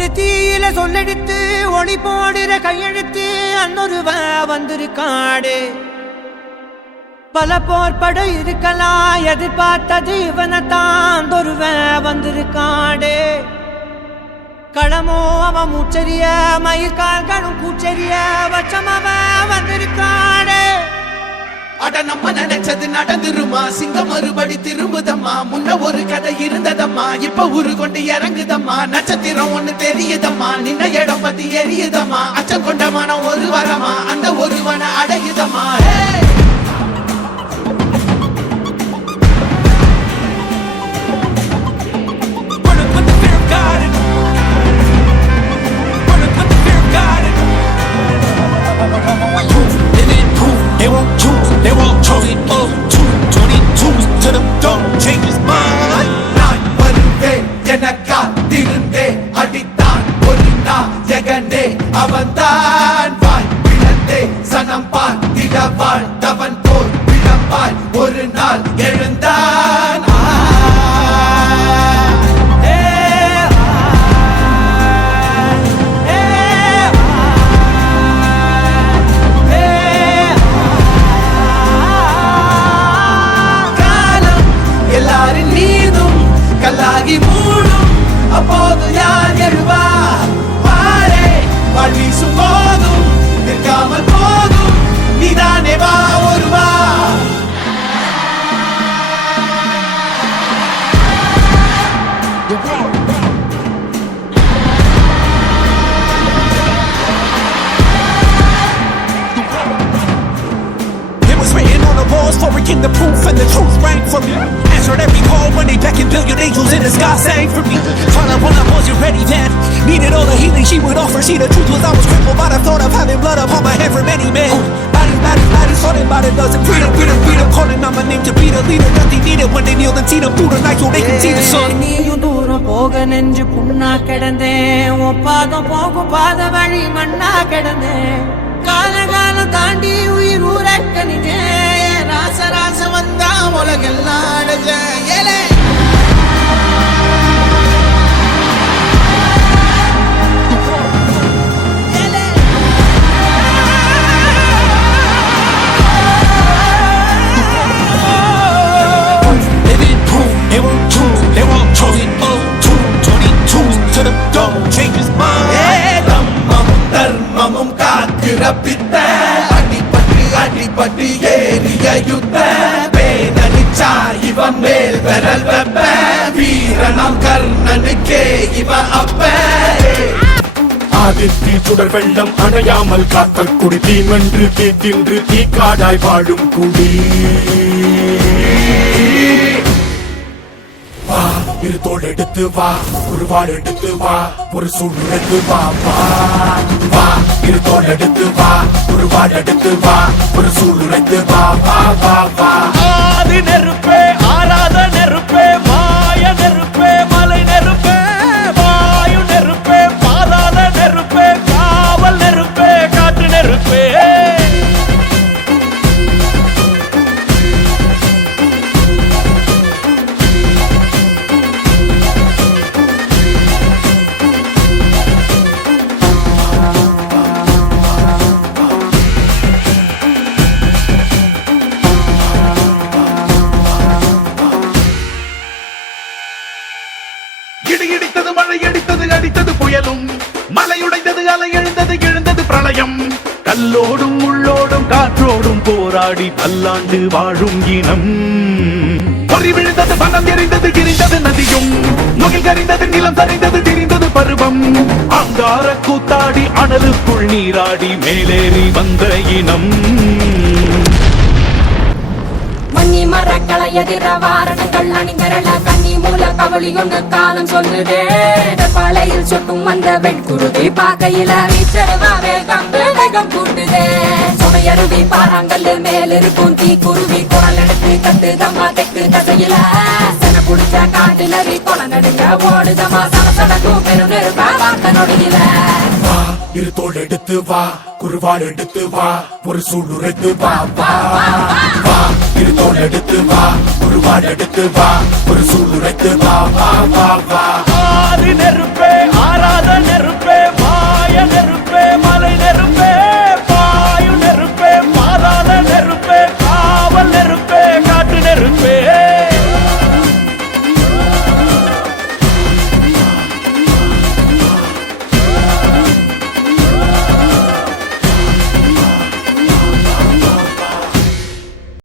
ஒரு தீயில சொல்லெடுத்து ஒளி போடுற கையெழுத்து அன்னொருவ வந்திருக்காடு. பல போர்பட இருக்கலாம் எதிர்பார்த்தது இவனைத்தான் ஒருவ வந்திருக்காடு. களமோ அவன் மூச்சரிய மயிர்கால்களும் கூச்சரிய வச்சம் அவன் வந்திருக்காடு. அட நம்ம நினைச்சது நடந்துருமா, சிங்கம் மறுபடி திரும்புதம்மா. முன்ன ஒரு கதை இருந்ததம்மா, இப்ப ஊரு கொண்டு இறங்குதம்மா. நட்சத்திரம் ஒண்ணு தெரியுதம்மா, நின்ன இடம் பத்தி எரியுதம்மா. அச்சம் கொண்ட மனம் ஒரு வரமா, அந்த ஒருவனை அடையுதம்மா. They won't choose, they won't choose it. 222s to the door, change his mind. நான் வருவேன் என காத்திருந்தே அடித்தான் ஒரு நாயகனே அவன்தான். வாய் பிளந்தே சனம் பார்த்திட வாழ்ந்தவன் போர் விழப்பாய் ஒரு நாள் எழுந்தான். எல்லாரின் மீதும் கல்லாகி மூடும், அப்போது யார் எழுவா? பாரே வாழ் வீசும் போதும் நிற்காமல் போதும், நீதானே வா ஒருவா. Written on the walls for a king, the proof and the truth rang for me. Answered every call when they beckoned, billion angels in the sky sang for me. Found out when I wasn't ready then, needed all the healing she would offer. See, the truth was I was crippled by the thought of having blood upon my head for many men. Bodies, sorted by the dozen. Freedom, calling on my name to be the leader that they needed when they kneeled and seen them through the night so they can see the sun. நீயும் தூரம் போக நெஞ்சு புண்ணா கிடந்தேன், உன் பாதம் போகும் பாத வழி மண்ணா கிடந்தேன். காலம் தாண்டி உயிர் ஊரக்கணிதே, ராச வந்தா உலகெல்லாம் அடைஞ்ச ஏலே. They won't choose, they won't choose it. 222s to the door, change his mind. தம்மமும் தர்மமும் காக்கிற பித்த, அடிபட்டு ஏறிய யுத்த. பேதனிச்சா இவன் மேல் விரல் வெப்ப, வீரனாம் கர்ணனுக்கே இவன் அப்ப. ஆதித்தி சுடர் வெள்ளம் அணையாமல் காத்த குடி, தீமென்று தீ தின்று தீக்காடாய் வாழும் குடி. வா இரு தோள் எடுத்து வா, ஒரு வாள் எடுத்து வா, ஒரு சூடு எடுத்து வா. வா இரு தோள் எடுத்து வா, ஒரு வாள் எடுத்து வா, ஒரு சூடு எடுத்து வா. வா ஆதி நெருப்பே, ஆராத நெருப்பே, மாய நெருப்பே, மலை நெருப்பே, வாயு நெருப்பே, பாதாள நெருப்பே, காவல் நெருப்பே, காற்று நெருப்பே. இடித்தது மழை அடித்தது அடித்தது புயலும், மலையுடைந்தது அலை எழுந்தது எழுந்தது பிரளயம். கல்லோடும் உள்ளோடும் காற்றோடும் போராடி பல்லாண்டு வாழும் இனம். பொறி விழுந்தது பணம் எரிந்தது கிரிந்தது நதியும், முகில் கரிந்தது நிலம் சரிந்தது திரிந்தது பருவம். அங்கார கூத்தாடி அனலுக்குள் நீராடி மேலேறி வந்த இனம். மண்ணி மரக்களை எதிர வாரணங்கள் அணிந்தரள கண்ணி மூல கவலி ஒன்று காலம் சொல்லுதே. பாலையில் சொட்டும் வந்த வெண்குருதி பார்க்கையில வீச்சருவா வேகம் கூட்டுதே. சுமையருவி பாறாங்கல்லு மேல் இருக்கும் தீ குருவி குரல் எடுத்து கட்டுதம்மா தெற்கு தசையில. சென புடிச்ச காட்டிலறி குளம் நடுங்க ஓடுதம்மா சடசடக்கும் பெரும் நெருப்ப வார்த்த நொடியில. இரு தோள் எடுத்து வா, குருவாள் எடுத்து வா, ஒரு சூடு எடுத்து வா. வா இரு தோள் எடுத்து வா, குருவாள் எடுத்து வா, ஒரு சூடு எடுத்து வா. ஆதி நெருப்பே,